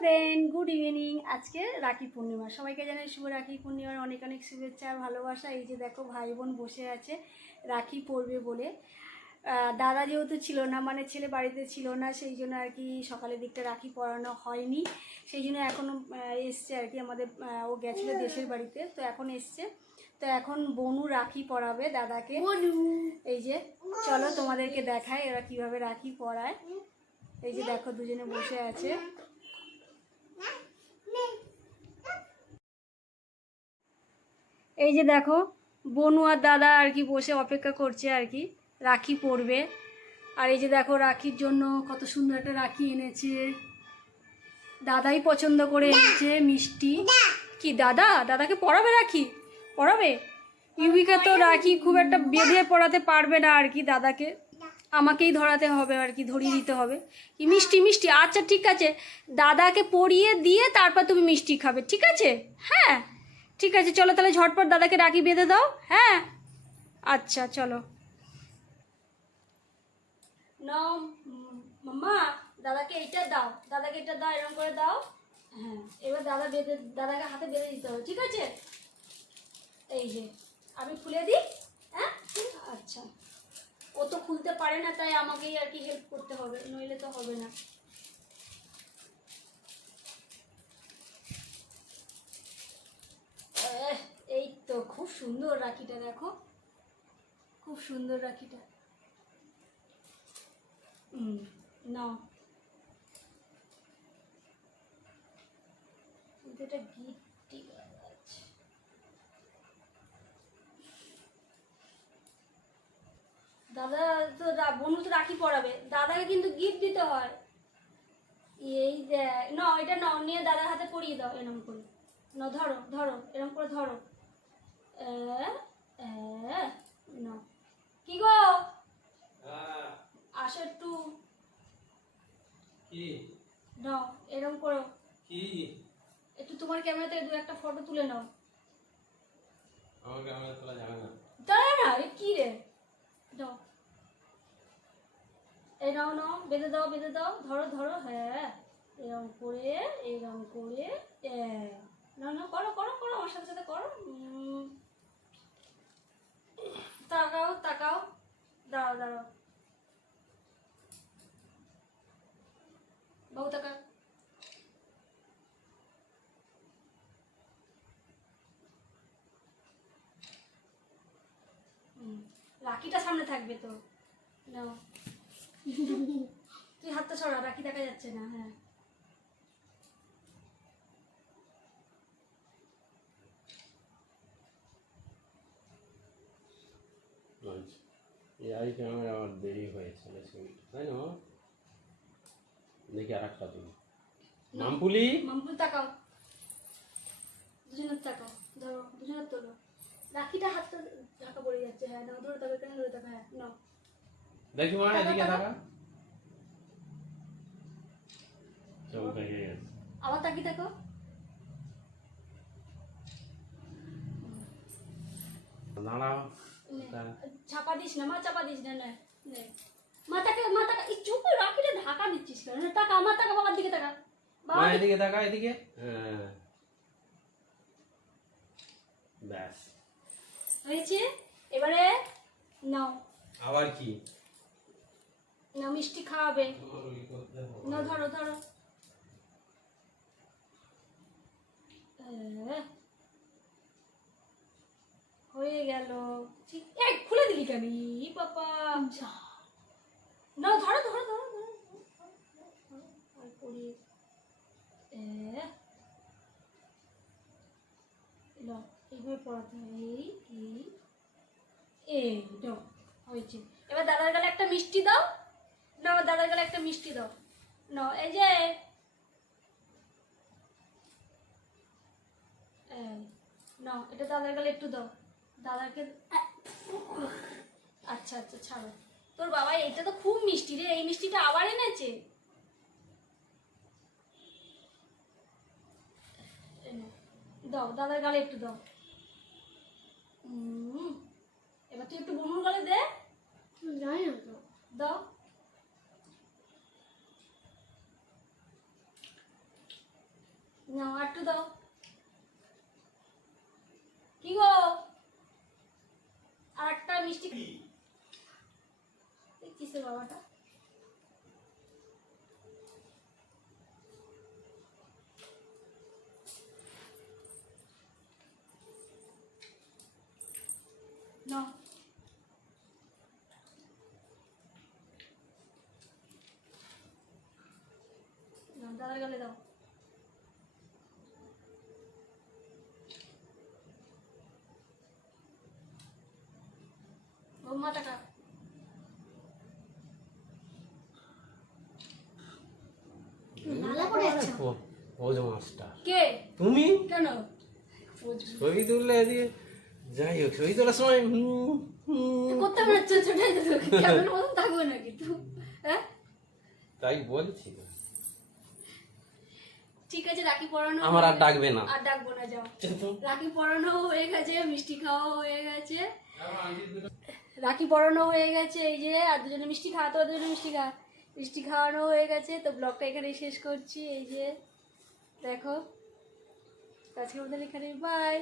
Friend, good evening. আজকে রাখি পূর্ণিমা, সবাইকে জানাই শুভ রাখি পূর্ণিমার অনেক অনেক শুভেচ্ছা আর ভালোবাসা। এই যে দেখো ভাই বোন বসে আছে রাখি পরবে বলে। দাদা যেহেতু ছিল না, মানে ছেলে বাড়িতে ছিল না, সেই জন্য আর কি সকালের দিকটা রাখি পরানো হয়নি। সেই জন্য এখনও এসছে আর কি আমাদের, ও গেছিলো দেশের বাড়িতে, তো এখন এসছে। তো এখন বনু রাখি পরাবে দাদাকে। এই যে চলো তোমাদেরকে দেখায় এরা কিভাবে রাখি পরায়। এই যে দেখো দুজনে বসে আছে। এই যে দেখো বনু আর দাদা আর কি বসে অপেক্ষা করছে আর কি রাখি পরবে। আর এই যে দেখো রাখির জন্য কত সুন্দর একটা রাখি এনেছে, দাদাই পছন্দ করে এনেছে মিষ্টি। কি দাদাকে পরাবে, রাখি পরাবে? ইউবিকা তো রাখি খুব একটা বেঁধে পরাতে পারবে না আর কি, দাদাকে আমাকেই ধরাতে হবে আর কি, ধরিয়ে দিতে হবে। কি মিষ্টি মিষ্টি, আচ্ছা ঠিক আছে, দাদাকে পরিয়ে দিয়ে তারপর তুমি মিষ্টি খাবে, ঠিক আছে? হ্যাঁ ঠিক আছে, চলো তাহলে ঝটপট দাদাকে রাখি বেঁধে দাও। হ্যাঁ আচ্ছা চলো। নাও মাম্মা, দাদাকে এইটা দাও, দাদাকে এটা দাও, এরকম করে দাও। হ্যাঁ এবার দাদাকে হাতে বেঁধে দিতে হবে, ঠিক আছে? এই যে আমি খুলে দিই। হ্যাঁ আচ্ছা, ও তো খুলতে পারে না, তাই আমাকেই আর কি হেল্প করতে হবে, নইলে তো হবে না। এই তো খুব সুন্দর রাখিটা, দেখো খুব সুন্দর রাখিটা। নাও, এটা গিফট আছে। দাদা তো বনু তো রাখি পরাবে, দাদাকে কিন্তু গিফট দিতে হয়। এই দেখ, নাও এটা নাও, নিয়ে দাদার হাতে পরিয়ে দাও এরকম করে। নাও ধরো ধরো, এরকম করে ধরো। নাও। কি গো, আসো একটু। কি নাও এরকম করো। কি একটু তোমার ক্যামেরাতে দু একটা ফটো তুলে নাও। আমার ক্যামেরা তোলা যাবে না। দাঁড়া না, এ কি রে? নাও, এই নাও নাও, বেঁধে দাও বেঁধে দাও, ধরো ধরো। হ্যাঁ এরকম করে, এরকম করে। না না, করো করো করো, আমার সাথে সাথে করো। তাকাও তাকাও, দাঁড়াও দাঁড়াও, বাবু তাকাও। রাখিটা সামনে থাকবে তো। নাও তুই হাতটা ছড়া, রাখি দেখা যাচ্ছে না। হ্যাঁ এই ক্যামেরা আমার দেরি হয়েছে, তাই না? দেখি আর একটা তুমি মামপুলি মামপুল তাকাও, দুজনের তাকাও, ধরো দুজনের তোলো। রাখিটা হাতটা ঢাকা পড়ে যাচ্ছে। হ্যাঁ নাও, ধরে তাকে কেন ধরে তাকা। হ্যাঁ নাও, দেখি মা এদিকে তাকা, থাকা চোখ ভেঙে গেছে। আবার তাকি তাকাও। দাঁড়াও, চাপা দিস না মা, চাপা দিস না। নে নে, মাথাকে মাথা, এই চুপ করে রাখিটা ঢাকা দিচ্ছিস কেন? তাকা, আমার তাকা, বাবার দিকে তাকা, মা বাবা এদিকে থাকা, এদিকে। হ্যাঁ ব্যাস হয়েছে। এবারে নাও, আবার কি নাও মিষ্টি খাওয়াবে। নাও ধরো ধরো। হয়ে গেল। ঠিক, এই খুলে দিলি কেন? ই বাবা, নাও ধরো ধরো ধরো ধরো, আর পরিয়ে। নাও এইভাবে পড়াতে হয়। এই এই নাও, হয়েছে। এবার দাদার গালে একটা মিষ্টি দাও। নাও দাদার গালে একটা মিষ্টি দাও। নাও এই যে, নাও এটা দাদার গালে একটু দাও। দাদাকে, আচ্ছা আচ্ছা ছাড়ো। তোর বাবা এটা তো খুব মিষ্টি রে, এই মিষ্টিটা আবার এনেছে। দাও দাদার গালে একটু দাও। এবার তুই একটু বনুর গালে দে। জানি না তো, দাও। একটু দাও। কি গো, আর একটা মিষ্টি কিসে বাবাটা? না দাদার গালে দাও। বৌমা টাকা। পোজ মাস্টার কে? তুমি কেন? ছবি তুললে এদিকে যাই হোক ছবি তোলার সময় করতে পারছো ছোট কেমন মতন থাকবে না কিন্তু, হ্যাঁ তাই বলছি। ঠিক আছে, রাখি পরানো আমার আর ডাকবে না। আর ডাকবো না, যাও। রাখি পরানো হয়ে গেছে, মিষ্টি খাওয়া হয়ে গেছে, রাখি পরানো হয়ে গেছে। এই যে আর দুজনে মিষ্টি খাওয়া, তো দুজনে মিষ্টি খাওয়ানো হয়ে গেছে। তো ব্লগটা এখানেই শেষ করছি। এই যে দেখো, আজকের মধ্যে এখানে বাই।